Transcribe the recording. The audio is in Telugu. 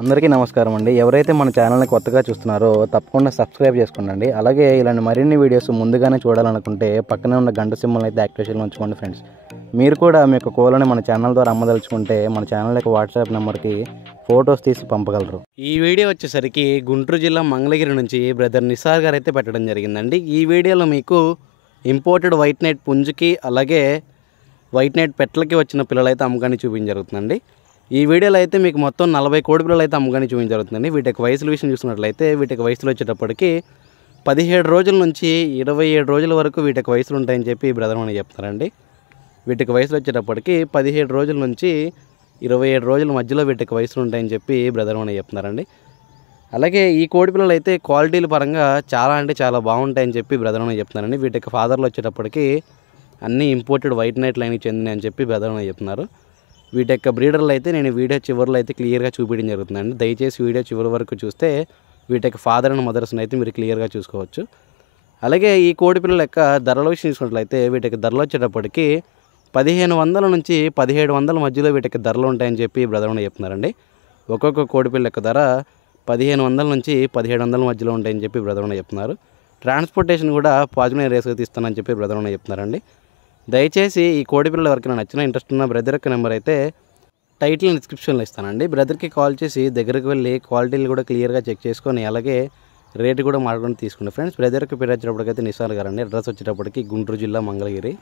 అందరికీ నమస్కారం అండి. ఎవరైతే మన ఛానల్ని కొత్తగా చూస్తున్నారో తప్పకుండా సబ్స్క్రైబ్ చేసుకోండి. అలాగే ఇలాంటి మరిన్ని వీడియోస్ ముందుగానే చూడాలనుకుంటే పక్కనే ఉన్న గంట సింబల్ని అయితే యాక్టివేషన్లో ఉంచుకోండి ఫ్రెండ్స్. మీరు కూడా మీ యొక్క కోళ్ళని మన ఛానల్ ద్వారా అమ్మదలుచుకుంటే మన ఛానల్ యొక్క వాట్సాప్ నెంబర్కి ఫొటోస్ తీసి పంపగలరు. ఈ వీడియో వచ్చేసరికి గుంటూరు జిల్లా మంగళగిరి నుంచి బ్రదర్ నిసార్ గారు అయితే పెట్టడం జరిగిందండి. ఈ వీడియోలో మీకు ఇంపోర్టెడ్ వైట్ నైట్ పుంజుకి అలాగే వైట్ నైట్ పెట్టలకి వచ్చిన పిల్లలు అయితే అమ్మకాన్ని చూపించజరుగుతుందండి. ఈ వీడియోలో అయితే మీకు మొత్తం 40 కోడి పిల్లలు అయితే అమ్మకాన్ని చూపించజరుగుతుందండి. వీటికి వయసుల విషయం చూసినట్లయితే వీటికి వయసులు వచ్చేటప్పటికి 17 రోజుల నుంచి 27 రోజుల వరకు వీటికి వయసులు ఉంటాయని చెప్పి బ్రదర్ అని చెప్తారండి. వీటికి వయసులు వచ్చేటప్పటికి 17 రోజుల నుంచి 27 రోజుల మధ్యలో వీటికి వయసులు ఉంటాయని చెప్పి బ్రదర్ అని చెప్తున్నారండి. అలాగే ఈ కోడి పిల్లలు అయితే క్వాలిటీల పరంగా చాలా అంటే చాలా బాగుంటాయని చెప్పి బ్రదర్ అని చెప్తున్నారండి. వీటికి ఫాదర్లు వచ్చేటప్పటికి అన్నీ ఇంపోర్టెడ్ వైట్ నైట్ లైన్కి చెందినవి అని చెప్పి బ్రదర్ అని చెప్తున్నారు. వీటి యొక్క బ్రీడర్లు అయితే నేను వీడియో చివరిలో అయితే క్లియర్గా చూపించడం జరుగుతుందండి. దయచేసి వీడియో చివరి వరకు చూస్తే వీటి యొక్క ఫాదర్ అండ్ మదర్స్ని అయితే మీరు క్లియర్గా చూసుకోవచ్చు. అలాగే ఈ కోడి పిల్లల యొక్క ధరల విషయం చూసుకున్నట్లయితే వీటికి ధరలు వచ్చేటప్పటికి 1500 నుంచి 1700 మధ్యలో వీటికి ధరలు ఉంటాయని చెప్పి బ్రదర్ అని చెప్తున్నారండి. ఒక్కొక్క కోడి పిల్ల యొక్క ధర 1500 నుంచి 1700 మధ్యలో ఉంటాయని చెప్పి బ్రదర్ అని చెప్తున్నారు. ట్రాన్స్పోర్టేషన్ కూడా పాజిటివ్ రేస్గా తీస్తానని చెప్పి బ్రదర్ అని చెప్తున్నారండి. దయచేసి ఈ కోడి పిల్లలు ఎవరికైనా నచ్చిన ఇంట్రెస్ట్ ఉన్న బ్రదర్ యొక్క నెంబర్ అయితే టైటిల్ డిస్క్రిప్షన్లో ఇస్తానండి. బ్రదర్కి కాల్ చేసి దగ్గరికి వెళ్ళి క్వాలిటీలు కూడా క్లియర్గా చెక్ చేసుకొని అలాగే రేటు కూడా మాట్లాడుకొని తీసుకోండి ఫ్రెండ్స్. బ్రదర్కి పేరు వచ్చేటప్పటికైతే నిసార్ గారు అండి. అడ్రస్ వచ్చేటప్పటికి గుంటూరు జిల్లా మంగళగిరి.